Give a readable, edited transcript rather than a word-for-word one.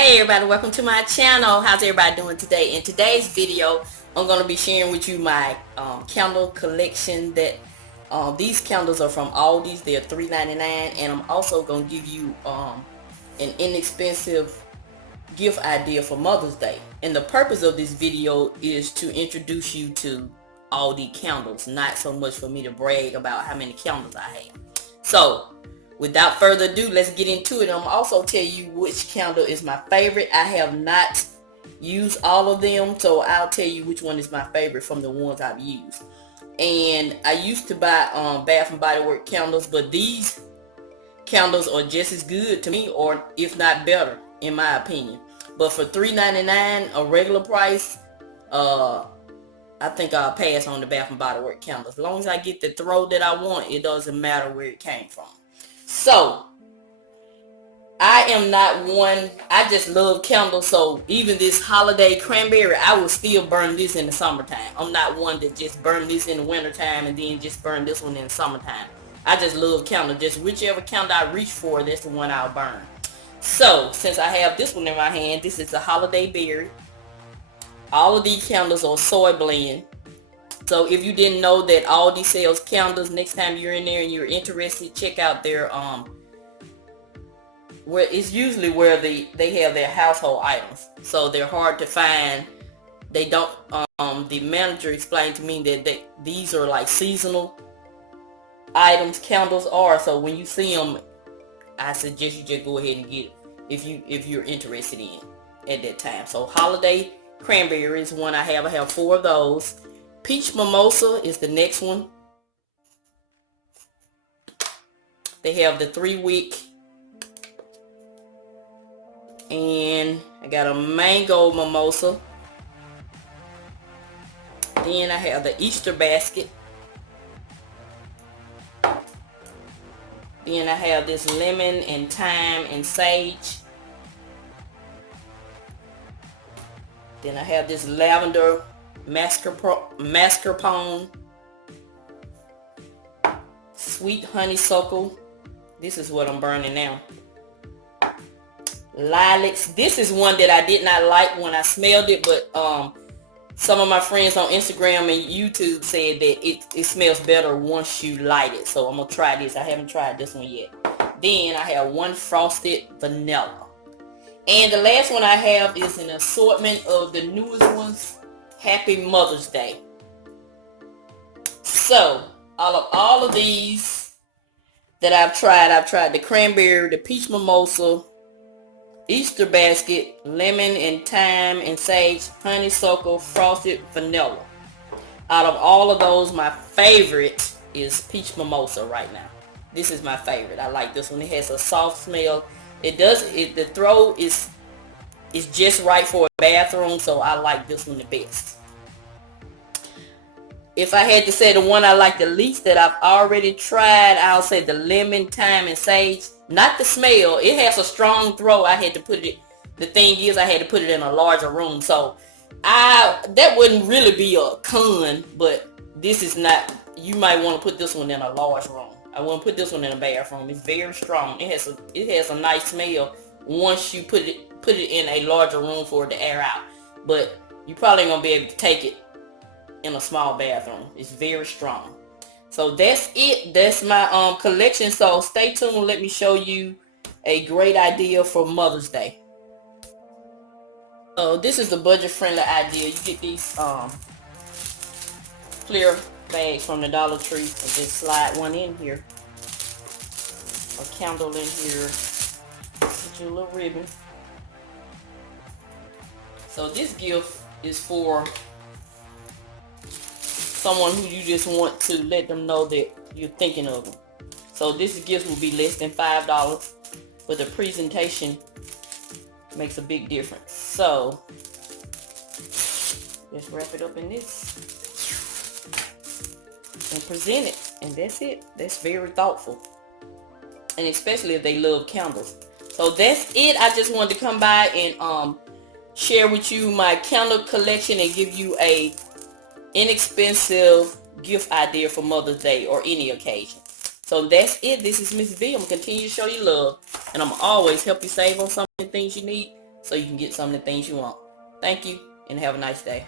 Hey everybody, welcome to my channel. How's everybody doing today? In today's video, I'm going to be sharing with you my candle collection. That these candles are from Aldi's. They're $3.99, and I'm also going to give you an inexpensive gift idea for Mother's Day. And the purpose of this video is to introduce you to Aldi candles, not so much for me to brag about how many candles I have. So without further ado, let's get into it. I'm also tell you which candle is my favorite. I have not used all of them, so I'll tell you which one is my favorite from the ones I've used. And I used to buy Bath and Body Works candles, but these candles are just as good to me, or if not better, in my opinion. But for $3.99, a regular price, I think I'll pass on the Bath and Body Works candles. As long as I get the throw that I want, it doesn't matter where it came from. So, I am not one, I just love candles, so even this holiday cranberry, I will still burn this in the summertime. I'm not one that just burn this in the wintertime and then just burn this one in the summertime. I just love candles. Just whichever candle I reach for, that's the one I'll burn. So, since I have this one in my hand, this is the holiday berry. All of these candles are soy blend. So if you didn't know that Aldi sells candles, next time you're in there and you're interested, check out their where it's usually where they have their household items. So they're hard to find. They don't the manager explained to me that these are like seasonal items, candles are. So when you see them, I suggest you just go ahead and get it if you're interested in at that time. So holiday cranberry is one I have. I have 4 of those. Peach Mimosa is the next one. They have the 3-wick. And I got a mango mimosa. Then I have the Easter basket. Then I have this lemon and thyme and sage. Then I have this lavender mascarpone, sweet honeysuckle. This is what I'm burning now. Lilacs. This is one that I did not like when I smelled it, but some of my friends on Instagram and YouTube said that it smells better once you light it. So I'm gonna try this. I haven't tried this one yet. Then I have one frosted vanilla. And the last one I have is an assortment of the newest ones. Happy Mother's Day. So, all of these that I've tried the cranberry, the peach mimosa, Easter basket, lemon and thyme and sage, honeysuckle, frosted vanilla. Out of all of those, my favorite is peach mimosa right now. This is my favorite. I like this one. It has a soft smell. The throw is just right for a bathroom, so I like this one the best. If I had to say the one I like the least that I've already tried, I'll say the lemon, thyme, and sage. Not the smell. It has a strong throw. I had to put it, the thing is I had to put it in a larger room, so that wouldn't really be a con, but this is not, you might want to put this one in a large room. I wouldn't put this one in a bathroom. It's very strong. It has a nice smell once you put it in a larger room for it to air out. But you probably ain't gonna be able to take it in a small bathroom. It's very strong. So that's it. That's my collection. So stay tuned. Let me show you a great idea for Mother's Day. So this is the budget-friendly idea. You get these clear bags from the Dollar Tree and just slide one in here. A candle in here. Put your little ribbon. So this gift is for someone who you just want to let them know that you're thinking of them. So this gift will be less than $5, but the presentation makes a big difference. So just wrap it up in this and present it, and that's it. That's very thoughtful, and especially if they love candles. So that's it. I just wanted to come by and share with you my candle collection and give you a inexpensive gift idea for Mother's Day or any occasion. So that's it. This is Mrs Vee. I'm going to continue to show you love, and I'm always help you save on some of the things you need. so you can get some of the things you want. Thank you and have a nice day.